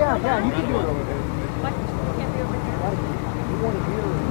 Yeah, you can do it over there. What? Can't be over here. You want to hear over there.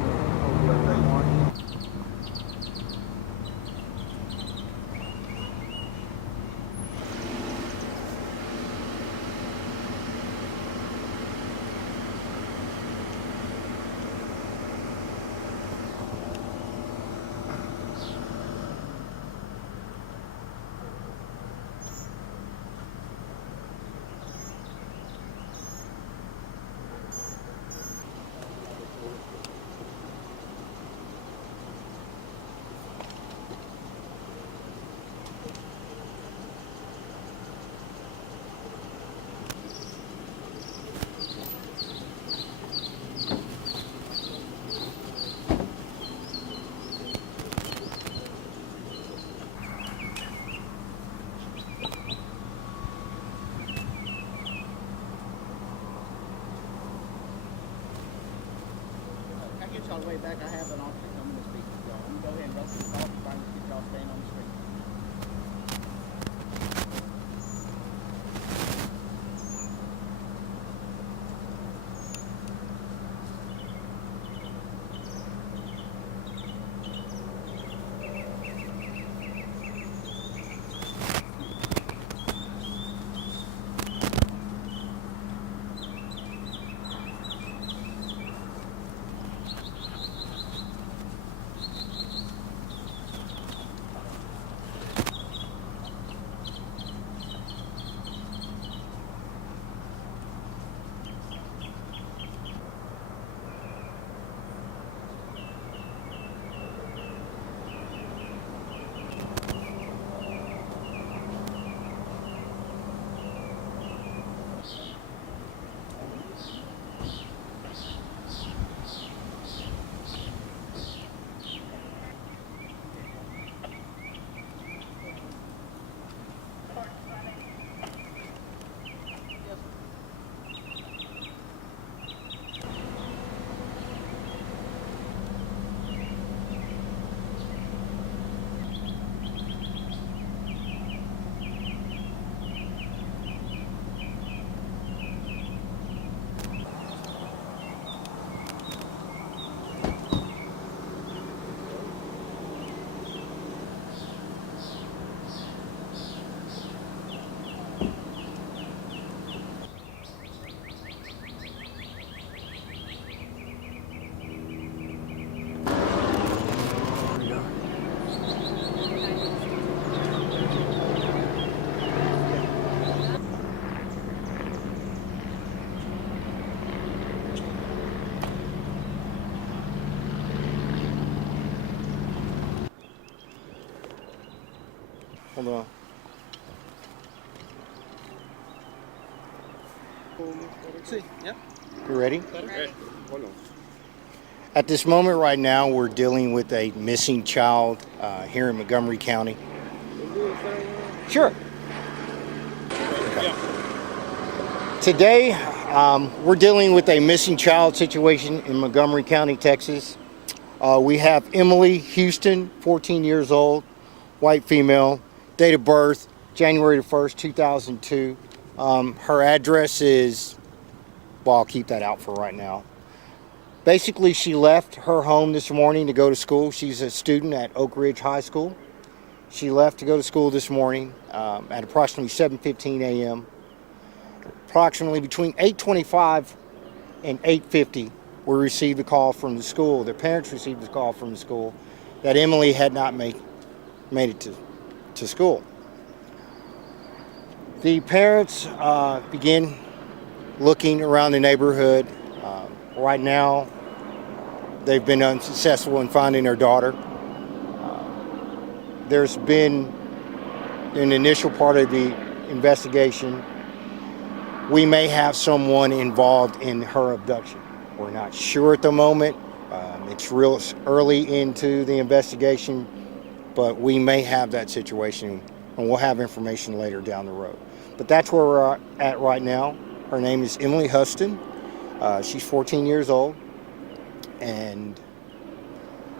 Y'all way back, I have an officer coming to speak to y'all. I'm gonna go ahead and go through the call trying to get y'all staying on the street. Hold on. See, yep. You ready? Ready. Hold on. At this moment right now, we're dealing with a missing child here in Montgomery County. Sure. Okay. Today, we're dealing with a missing child situation in Montgomery County, Texas. We have Emily Houston, 14 years old, white female, date of birth, January the 1st, 2002. Her address is, well, I'll keep that out for right now. Basically, she left her home this morning to go to school. She's a student at Oak Ridge High School. She left to go to school this morning at approximately 7:15 a.m. Approximately between 8:25 and 8:50, we received a call from the school. Their parents received a call from the school that Emily had not made it to school. The parents began looking around the neighborhood. Right now, they've been unsuccessful in finding their daughter. There's been an initial part of the investigation. We may have someone involved in her abduction. We're not sure at the moment. It's real early into the investigation, but we may have that situation, and we'll have information later down the road. But that's where we're at right now. Her name is Emily Houston. She's 14 years old, and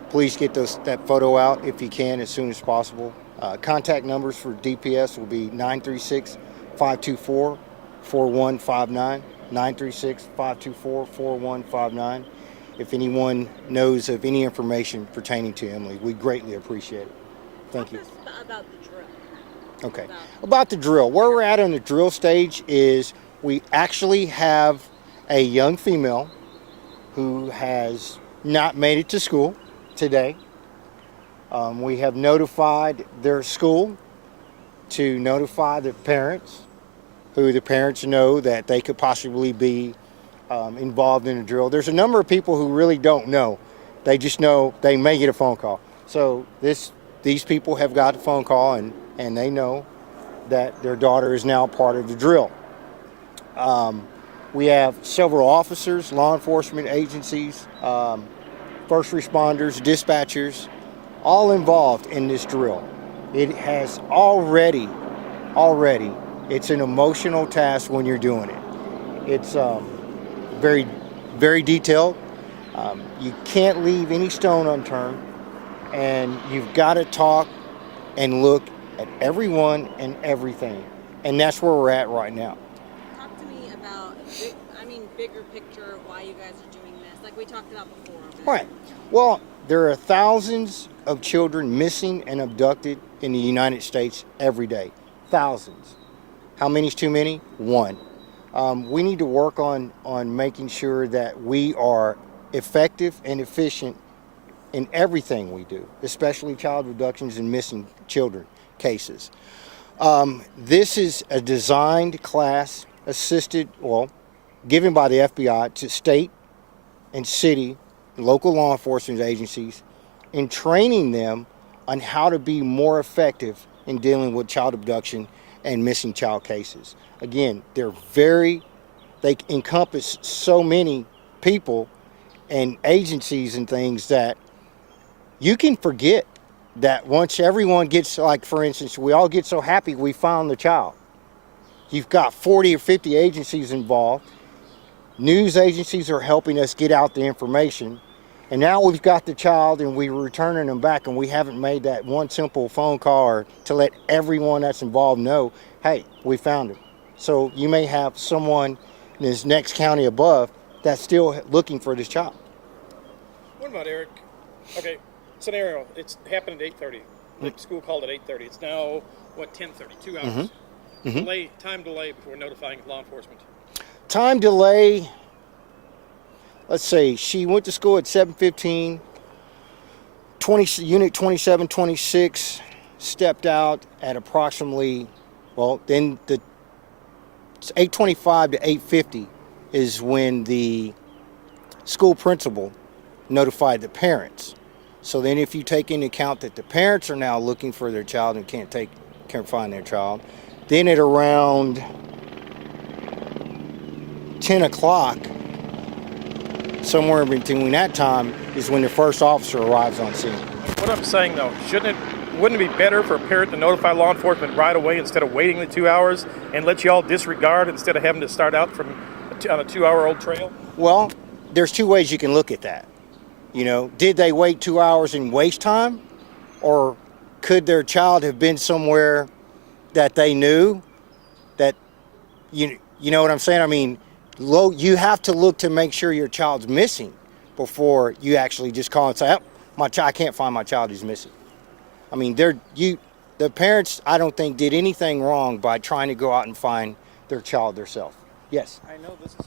please get that photo out if you can as soon as possible. Contact numbers for DPS will be 936-524-4159. 936-524-4159. If anyone knows of any information pertaining to Emily, we greatly appreciate it. Thank you. Talk to us about the drill. Okay. About the drill, where we're at on the drill stage is we actually have a young female who has not made it to school today. We have notified their school to notify the parents, who the parents know that they could possibly be involved in a drill. There's a number of people who really don't know. They just know they may get a phone call. So these people have got a phone call and they know that their daughter is now part of the drill. We have several officers, law enforcement agencies, first responders, dispatchers, all involved in this drill. It has already, it's an emotional task when you're doing it. It's very, very detailed. You can't leave any stone unturned, and you've got to talk and look at everyone and everything. And that's where we're at right now. Talk to me about, bigger picture of why you guys are doing this, like we talked about before. Right. Well, there are thousands of children missing and abducted in the United States every day. Thousands. How many is too many? One. We need to work on making sure that we are effective and efficient in everything we do, especially child abductions and missing children cases. This is a designed class given by the FBI to state and city, local law enforcement agencies, in training them on how to be more effective in dealing with child abduction and missing child cases. Again, they encompass so many people and agencies and things that you can forget that once everyone gets, like for instance, we all get so happy we found the child. You've got 40 or 50 agencies involved. News agencies are helping us get out the information. And now we've got the child and we're returning them back, and we haven't made that one simple phone call or to let everyone that's involved know, hey, we found him. So you may have someone in this next county above that's still looking for this child. What about Eric? Okay, scenario, it's happened at 8:30. The school called at 8:30. It's now, 10:30, 2 hours. Time delay before notifying law enforcement. Time delay, let's say she went to school at 7:15, unit 2726 stepped out at approximately, then the 8:25 to 8:50 is when the school principal notified the parents. So then if you take into account that the parents are now looking for their child and can't find their child, then at around 10 o'clock, somewhere between that time is when the first officer arrives on scene. What I'm saying though, wouldn't it be better for a parent to notify law enforcement right away instead of waiting the 2 hours and let you all disregard instead of having to start out on a 2-hour-old trail? Well, there's two ways you can look at that. Did they wait 2 hours and waste time? Or could their child have been somewhere that they knew that, you know what I'm saying? You have to look to make sure your child's missing before you actually just call and say, I can't find my child, he's missing. The parents, I don't think, did anything wrong by trying to go out and find their child themselves. Yes? I know this is